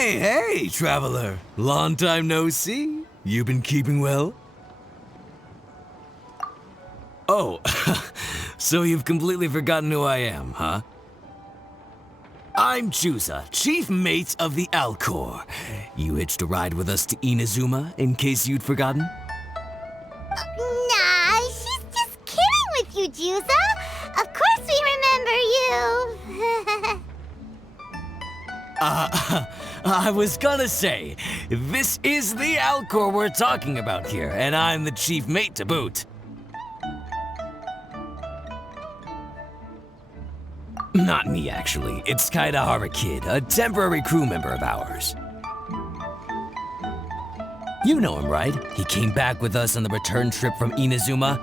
Hey, traveler. Long time no see. You been keeping well? Oh, so you've completely forgotten who I am, huh? I'm Juza, chief mate of the Alcor. You hitched a ride with us to Inazuma, in case you'd forgotten? Nah, she's just kidding with you, Juza. Of course we remember you. I was gonna say, this is the Alcor we're talking about here, and I'm the chief mate to boot. Not me, actually. It's Kaidahara Kid, a temporary crew member of ours. You know him, right? He came back with us on the return trip from Inazuma.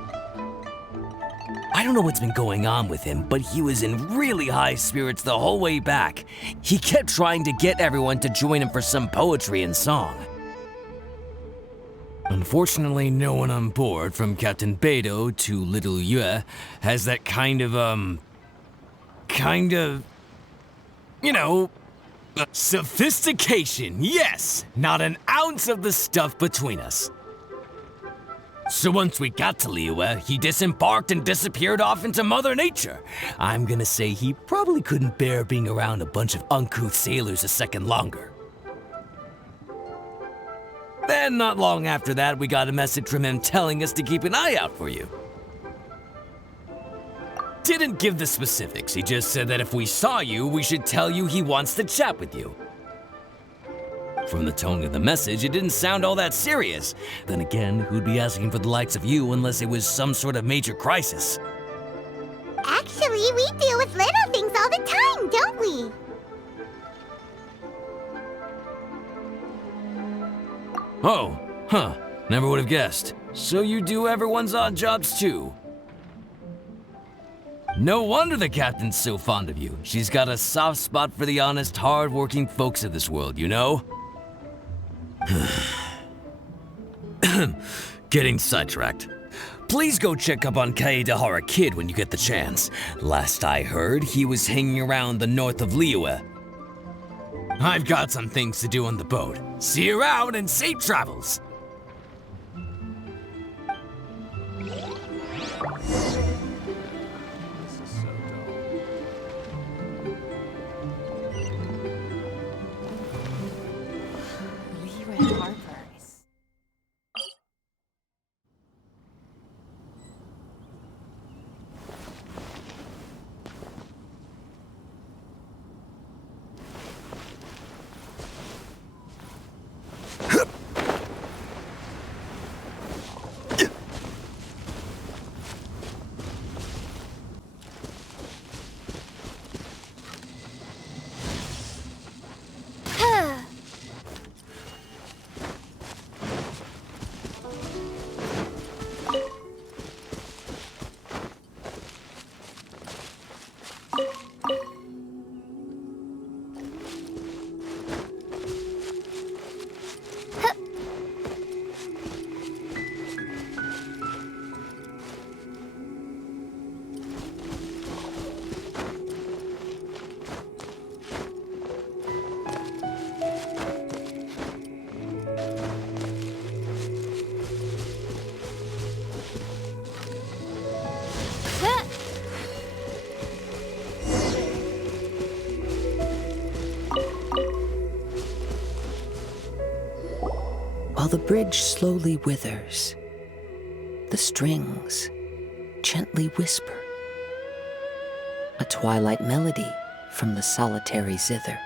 I don't know what's been going on with him, but he was in really high spirits the whole way back. He kept trying to get everyone to join him for some poetry and song. Unfortunately, no one on board, from Captain Beidou to Little Yue, has that kind of, you know, sophistication, yes! Not an ounce of the stuff between us. So once we got to Liyue, he disembarked and disappeared off into Mother Nature. I'm gonna say he probably couldn't bear being around a bunch of uncouth sailors a second longer. Then, not long after that, we got a message from him telling us to keep an eye out for you. Didn't give the specifics, he just said that if we saw you, we should tell you he wants to chat with you. From the tone of the message, it didn't sound all that serious. Then again, who'd be asking for the likes of you unless it was some sort of major crisis? Actually, we deal with little things all the time, don't we? Oh, huh. Never would have guessed. So you do everyone's odd jobs too? No wonder the captain's so fond of you. She's got a soft spot for the honest, hard-working folks of this world, you know? Getting sidetracked. Please go check up on Kaedahara Kid when you get the chance. Last I heard, he was hanging around the north of Liyue. I've got some things to do on the boat. See you around and safe travels! While the bridge slowly withers, the strings gently whisper, a twilight melody from the solitary zither.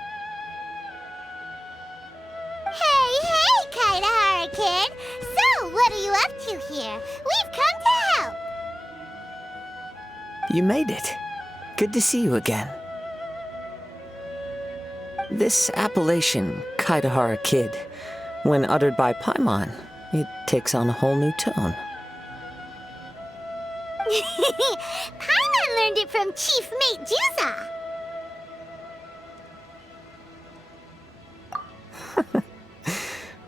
Hey, Kaedahara Kid! So, what are you up to here? We've come to help! You made it. Good to see you again. This appellation, Kaedahara Kid, when uttered by Paimon, it takes on a whole new tone. Paimon learned it from Chief Mate Juza.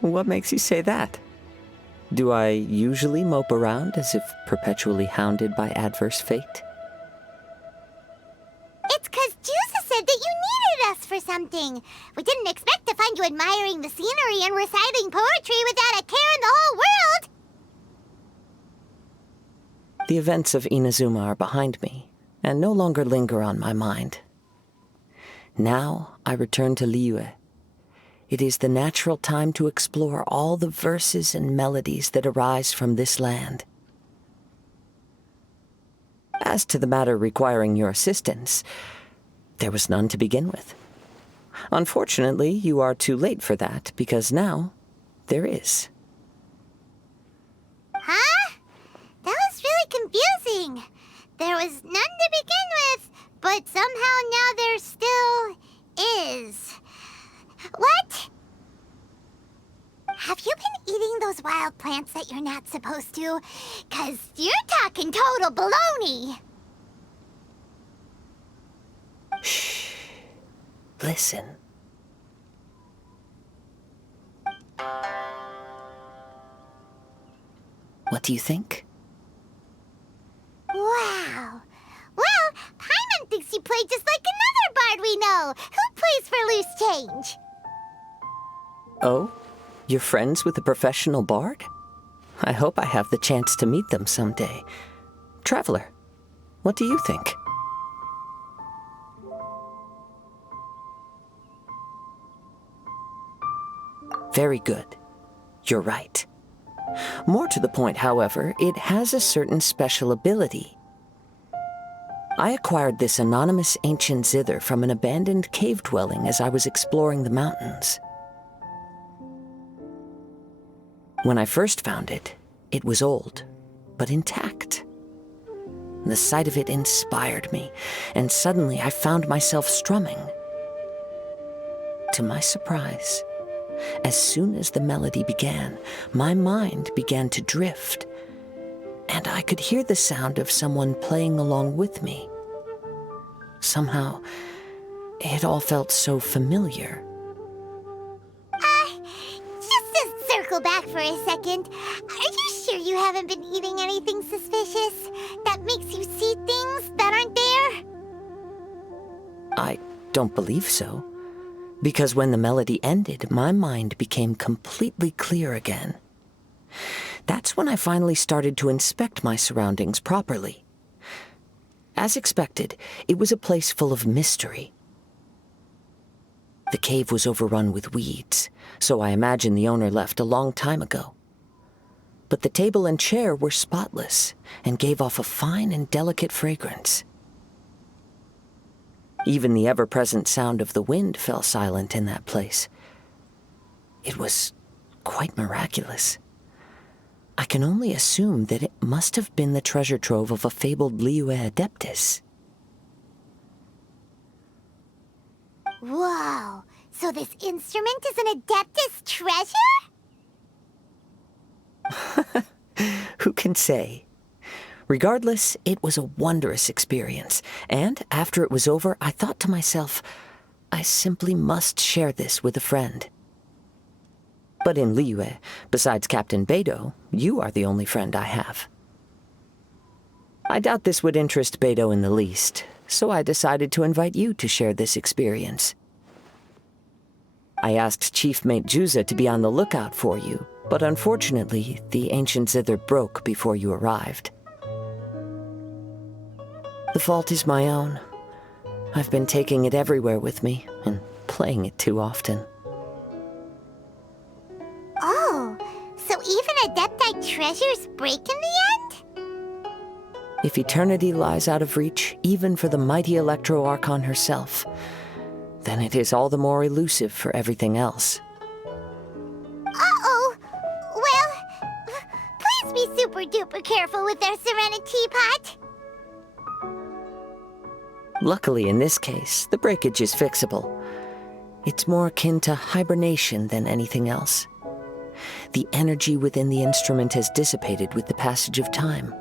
What makes you say that? Do I usually mope around as if perpetually hounded by adverse fate? It's 'cause Juza said that you needed us for something. We didn't expect to find you admiring the scenery and reciting poetry without a care in the whole world. The events of Inazuma are behind me, and no longer linger on my mind. Now I return to Liyue. It is the natural time to explore all the verses and melodies that arise from this land. As to the matter requiring your assistance, there was none to begin with. Unfortunately, you are too late for that, because now there is. Huh? That was really confusing. There was none to begin with, but somehow now there still is. What? Have you been eating those wild plants that you're not supposed to? 'Cause you're talking total baloney. Shh. Listen. What do you think? Wow. Well, Paimon thinks you play just like another bard we know, who plays for loose change. Oh? You're friends with a professional bard? I hope I have the chance to meet them someday. Traveler, what do you think? Very good. You're right. More to the point, however, it has a certain special ability. I acquired this anonymous ancient zither from an abandoned cave dwelling as I was exploring the mountains. When I first found it, it was old, but intact. The sight of it inspired me, and suddenly I found myself strumming. To my surprise, as soon as the melody began, my mind began to drift, and I could hear the sound of someone playing along with me. Somehow, it all felt so familiar. Just to circle back for a second, are you sure you haven't been eating anything suspicious that makes you see things that aren't there? I don't believe so, because when the melody ended, my mind became completely clear again. That's when I finally started to inspect my surroundings properly. As expected, it was a place full of mystery. The cave was overrun with weeds, so I imagine the owner left a long time ago. But the table and chair were spotless and gave off a fine and delicate fragrance. Even the ever-present sound of the wind fell silent in that place. It was quite miraculous. I can only assume that it must have been the treasure trove of a fabled Liyue adeptus. Whoa, so this instrument is an adeptus treasure? Who can say? Regardless, it was a wondrous experience, and after it was over, I thought to myself, I simply must share this with a friend. But in Liyue, besides Captain Beidou, you are the only friend I have. I doubt this would interest Beidou in the least, so I decided to invite you to share this experience. I asked Chief Mate Juza to be on the lookout for you, but unfortunately, the ancient zither broke before you arrived. The fault is my own. I've been taking it everywhere with me, and playing it too often. Oh, so even adepti treasures break in the end? If eternity lies out of reach, even for the mighty Electro Archon herself, then it is all the more elusive for everything else. Uh-oh! Well, please be super-duper careful with their Serenity Teapot. Luckily, in this case, the breakage is fixable. It's more akin to hibernation than anything else. The energy within the instrument has dissipated with the passage of time.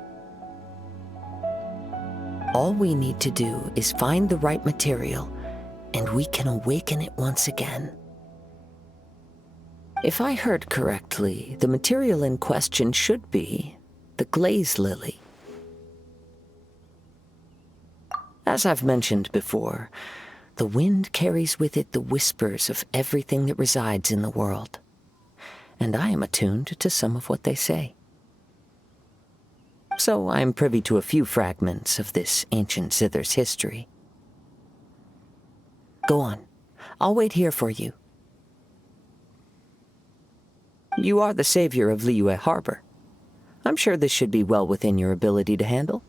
All we need to do is find the right material, and we can awaken it once again. If I heard correctly, the material in question should be the glaze lily. As I've mentioned before, The wind carries with it the whispers of everything that resides in the world, and I am attuned to some of what they say. So I am privy to a few fragments of this ancient zither's history. Go on. I'll wait here for you. You are the savior of Liyue Harbor. I'm sure this should be well within your ability to handle.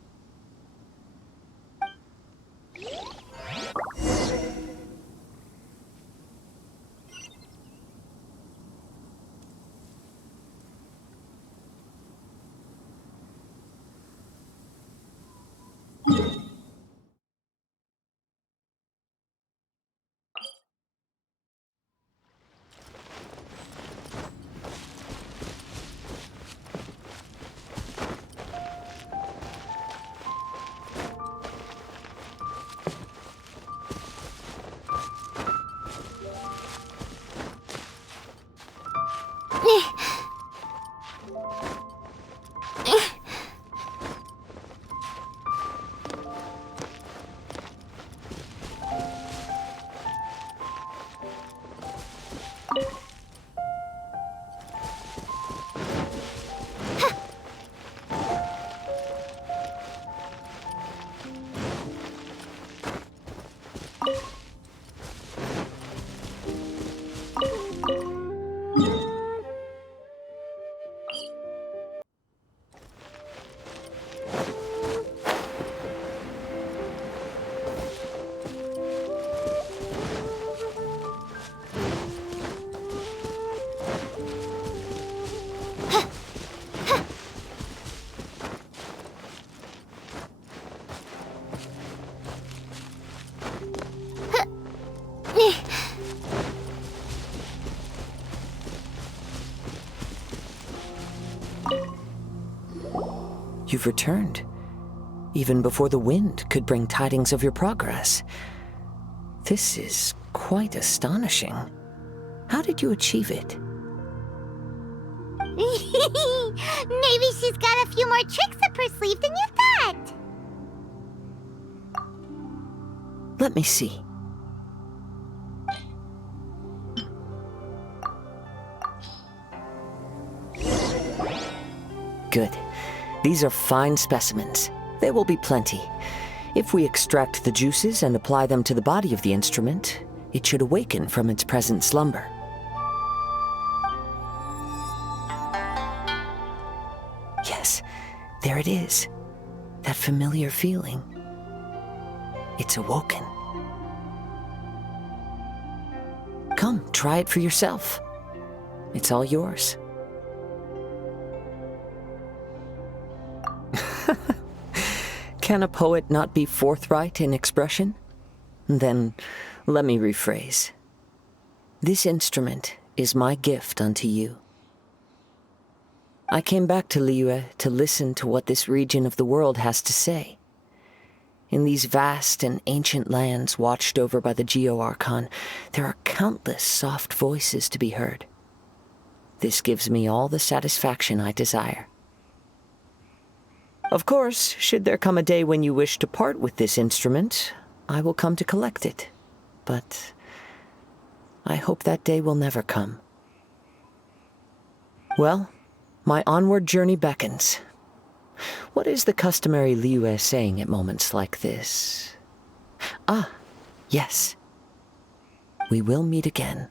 You've returned, even before the wind could bring tidings of your progress. This is quite astonishing. How did you achieve it? Maybe she's got a few more tricks up her sleeve than you thought. Let me see. Good. These are fine specimens. There will be plenty. If we extract the juices and apply them to the body of the instrument, it should awaken from its present slumber. Yes, there it is. That familiar feeling. It's awoken. Come, try it for yourself. It's all yours. Can a poet not be forthright in expression? Then let me rephrase. This instrument is my gift unto you. I came back to Liyue to listen to what this region of the world has to say. In these vast and ancient lands watched over by the Geo-Archon, there are countless soft voices to be heard. This gives me all the satisfaction I desire. Of course, should there come a day when you wish to part with this instrument, I will come to collect it. But I hope that day will never come. Well, my onward journey beckons. What is the customary Liyue saying at moments like this? Ah, yes. We will meet again.